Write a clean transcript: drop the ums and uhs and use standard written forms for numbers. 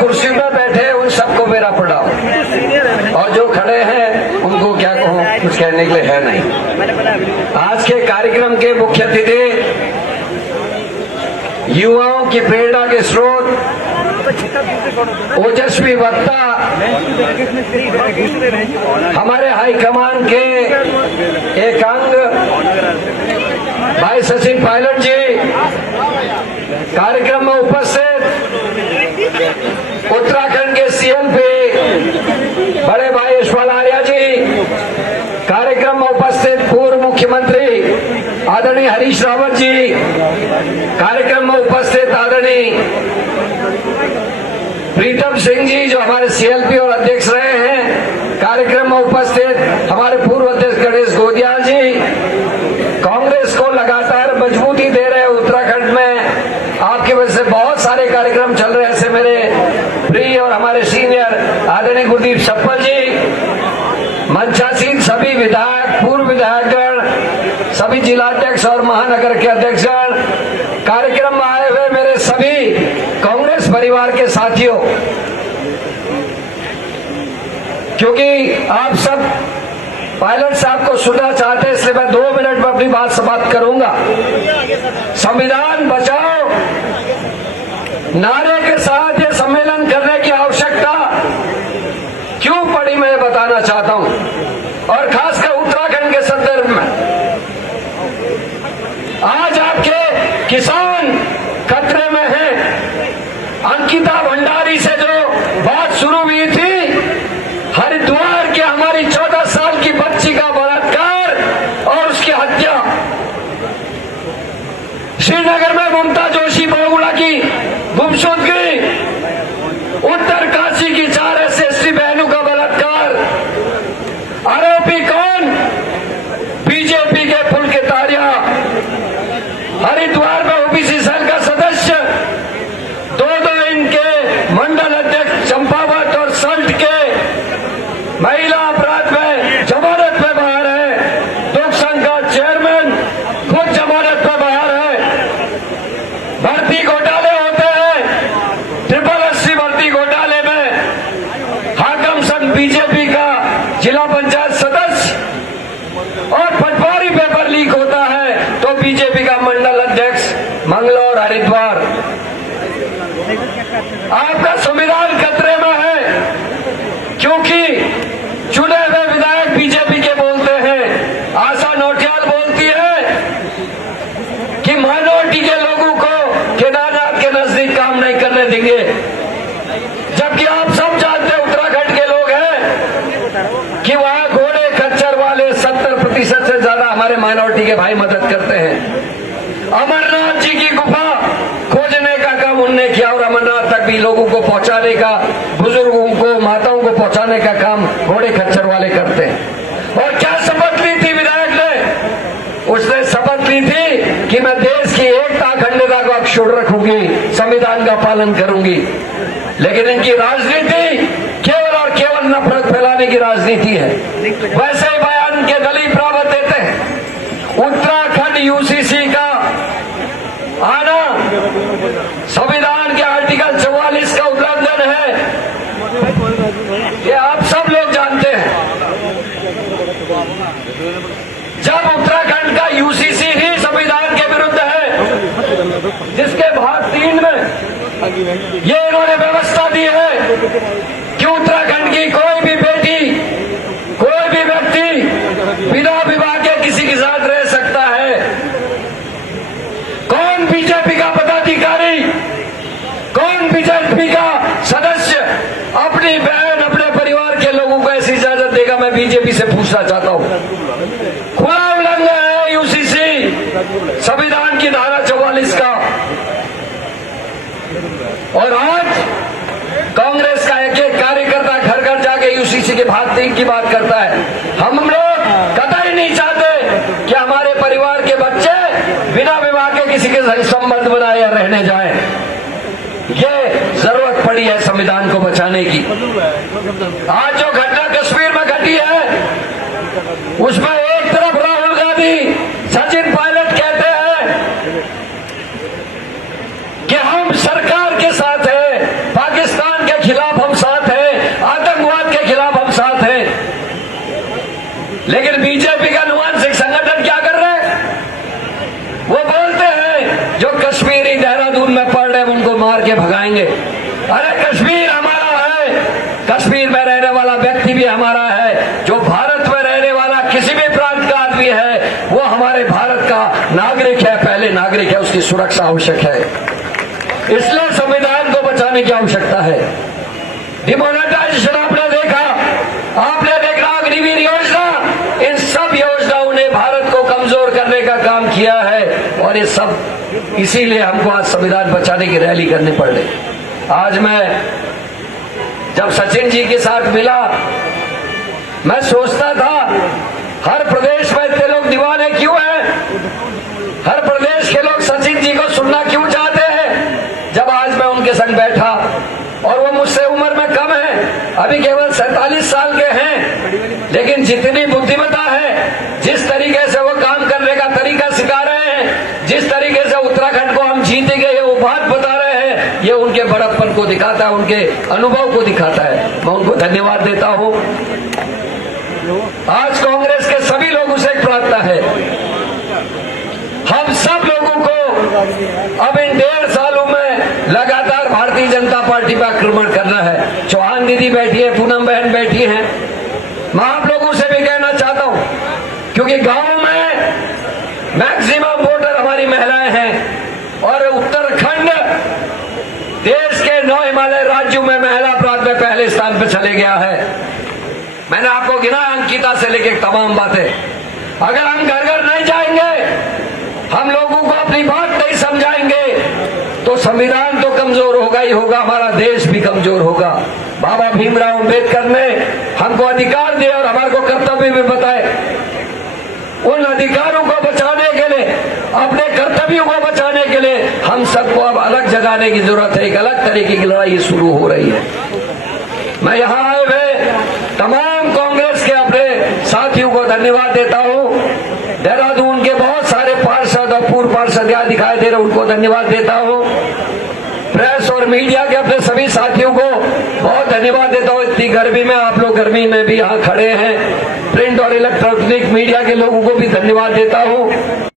कुर्सी में बैठे उन सबको मेरा प्रणाम, और जो खड़े हैं उनको क्या कहूँ, कुछ कहने के लिए है नहीं। आज के कार्यक्रम के मुख्य अतिथि, युवाओं की प्रेरणा के स्रोत, ओजस्वी वक्ता, हमारे हाईकमान के एक अंग भाई सचिन पायलट जी, कार्यक्रम में उपस्थित उत्तराखंड के सीएम पे बड़े भाई यशपाल आर्या जी, कार्यक्रम में उपस्थित पूर्व मुख्यमंत्री आदरणीय हरीश रावत जी, कार्यक्रम में उपस्थित आदरणीय प्रीतम सिंह जी जो हमारे सीएलपी और अध्यक्ष रहे हैं, कार्यक्रम में उपस्थित हमारे पूर्व अध्यक्ष गणेश गोदियाल जी, कांग्रेस को लगातार मजबूती दे रहे उत्तराखंड में आपकी वजह से बहुत सारे कार्यक्रम चल रहे हैं, ऐसे मेरे प्रिय और हमारे सीनियर आदरणीय गुरदीप सप्पल जी, मंचासीन सभी विधायक, पूर्व विधायकगण, सभी जिलाध्यक्ष और महानगर के अध्यक्षगण, कार्यक्रम में आए हुए मेरे सभी कांग्रेस परिवार के साथियों, क्योंकि आप सब पायलट साहब को सुनना चाहते हैं इसलिए मैं 2 मिनट में अपनी बात समाप्त करूंगा। संविधान बचाओ नारे के साथ ये सम्मेलन करने की आवश्यकता क्यों पड़ी, मैं बताना चाहता हूं, और खासकर उत्तराखंड के संदर्भ में। आज आपके किसान खतरे में हैं। अंकिता भंडारी से जो बात शुरू हुई थी, हरिद्वार के हमारी 14 साल की बच्ची का बलात्कार और उसकी हत्या, श्रीनगर में ममता जोशी बहुगुणा की गुमशुदगी, उत्तरकाशी की 4 SST बहनों का बलात्कार, आरोपी कौन? बीजेपी के पुलकितारिया, हरिद्वार में ओबीसी सेल का सदस्य, 2 इनके मंडल अध्यक्ष चंपावत और सल्ट के महिला अपराध में जमानत पे बाहर है, दुख संघ का चेयरमैन खुद जमानत पे बाहर है। भर्ती घोटाले होते हैं, 80 भर्ती घोटाले में हाकम संघ बीजेपी का जिला पंचायत सदस्य, और पटवारी पेपर लीक होता है तो बीजेपी का मंडल अध्यक्ष मंगलौर हरिद्वार। आपका संविधान खतरे में है क्योंकि चुने हुए विधायक बीजेपी के बोलते हैं। आशा नौटियाल बोलती है कि माइनॉरिटी के लोगों को केदारनाथ के नजदीक काम नहीं करने देंगे, जबकि आप सब जानते हैं उत्तराखंड के लोग हैं कि वहां घोड़े खच्चर वाले 70% से ज्यादा हमारे माइनॉरिटी के भाई मदद करते हैं। अमरनाथ जी की गुफा खोजने का काम उनने किया और अमरनाथ तक भी लोगों को पहुंचाने का, बुजुर्गों को, माताओं को पहुंचाने का काम घोड़े खच्चर वाले करते हैं। और क्या शपथ ली थी विधायक ने? उसने शपथ ली थी कि मैं देश की एकता अखंडता को अक्षुण्ण रखूंगी, संविधान का पालन करूंगी। लेकिन इनकी राजनीति केवल और केवल नफरत फैलाने की राजनीति है। वैसे ही बयान के दलीप रावत देते हैं। उत्तराखंड यूसीसी का आना संविधान के आर्टिकल 44 का उल्लंघन है, ये आप सब लोग जानते हैं। जब उत्तराखंड का यूसीसी ही संविधान के विरुद्ध है, जिसके भाग 3 में ये इन्होंने व्यवस्था दी है कि उत्तराखंड की कोई भी बेटी, कोई भी व्यक्ति बिना विवाह के किसी के साथ रह सकता है। कौन बीजेपी का पदाधिकारी, कौन बीजेपी का सदस्य अपनी बहन, अपने परिवार के लोगों को ऐसी इजाजत देगा? मैं बीजेपी से पूछना चाहता हूं। खुला उल्लंघन है यूसीसी संविधान की धारा 44 का। और आज कांग्रेस का एक एक कार्यकर्ता घर घर जाके यूसीसी के भाग 3 की बात करता है। हम लोग कतई नहीं चाहते कि हमारे परिवार के बच्चे बिना विवाह के किसी के साथ संबंध बनाए या रहने जाएं। ये जरूरत पड़ी है संविधान को बचाने की। आज जो घटना कश्मीर में घटी है, उसमें एक तरफ राहुल गांधी, सचिन पायलट कहते हैं कि हम सरकार के साथ हैं, पाकिस्तान के खिलाफ हम साथ हैं, आतंकवाद के खिलाफ हम साथ हैं। लेकिन बीजेपी का अनुवांशिक संगठन क्या कर रहे हैं? वो बोलते हैं जो कश्मीरी देहरादून में पढ़ रहे हैं उनको मार के भगाएंगे। अरे कश्मीर हमारा है, कश्मीर में रहने वाला व्यक्ति भी हमारा है। जो भारत में रहने वाला किसी भी प्रांत का आदमी है वो हमारे भारत का नागरिक है, पहले नागरिक है, उसकी सुरक्षा आवश्यक है। इसलिए संविधान को बचाने की आवश्यकता है। डिमोनेटाइजेशन आपने देखा अग्निवीर योजना, इन सब योजनाओं ने भारत को कमजोर करने का काम किया है और ये सब इसीलिए हमको आज संविधान बचाने की रैली करनी पड़ रही। आज मैं जब सचिन जी के साथ मिला, मैं सोचता था हर प्रदेश में इतने लोग दीवाने क्यों हैं, हर प्रदेश के लोग सचिन जी को सुनना क्यों चाहते हैं। जब आज मैं उनके संग बैठा और वो मुझसे उम्र में कम है, अभी केवल 47 साल के हैं, लेकिन जितनी बुद्धिमत्ता है, जिस तरीके से वो काम करने का तरीका सिखा रहे हैं, जिस तरीके से उत्तराखंड को हम जीतेंगे ये वो बात बता रहे हैं, ये उनके बड़प्पन को दिखाता है, उनके अनुभव को दिखाता है। मैं उनको धन्यवाद देता हूं। आज कांग्रेस के सभी लोगों से एक प्रार्थना है, हम सब लोगों को अब इन 1.5 सालों में लगातार भारतीय जनता पार्टी पर आक्रमण करना है। चौहान दीदी बैठी है, पूनम बहन बैठी हैं, मैं आप लोगों से भी कहना चाहता हूं, क्योंकि गांव में मैक्सिमम वोटर हमारी महिलाएं हैं और उत्तराखंड देश के 9 हिमालय राज्यों में महिला अपराध में पहले स्थान पर चले गया है। मैंने आपको गिना अंकिता से लेके तमाम बातें। अगर हम घर घर नहीं जाएंगे, हम लोगों को अपनी बात नहीं समझाएंगे, तो संविधान तो कमजोर होगा ही होगा, हमारा देश भी कमजोर होगा। बाबा भीमराव अम्बेडकर ने हमको अधिकार दिए और हमारे को कर्तव्य भी बताए। उन अधिकारों को बचाने के लिए, अपने कर्तव्यों को बचाने के लिए हम सबको अब अलग जगाने की जरूरत है। एक अलग तरीके की लड़ाई शुरू हो रही है। मैं यहाँ आए हुए तमाम कांग्रेस के अपने साथियों को धन्यवाद देता हूँ। देहरादून के बहुत सारे पार्षद और पूर्व पार्षद यहाँ दिखाई दे रहे, उनको धन्यवाद देता हूँ। प्रेस और मीडिया के अपने सभी साथियों को बहुत धन्यवाद देता हूँ। इतनी गर्मी में आप लोग गर्मी में भी यहाँ खड़े हैं। प्रिंट और इलेक्ट्रॉनिक मीडिया के लोगों को भी धन्यवाद देता हूँ।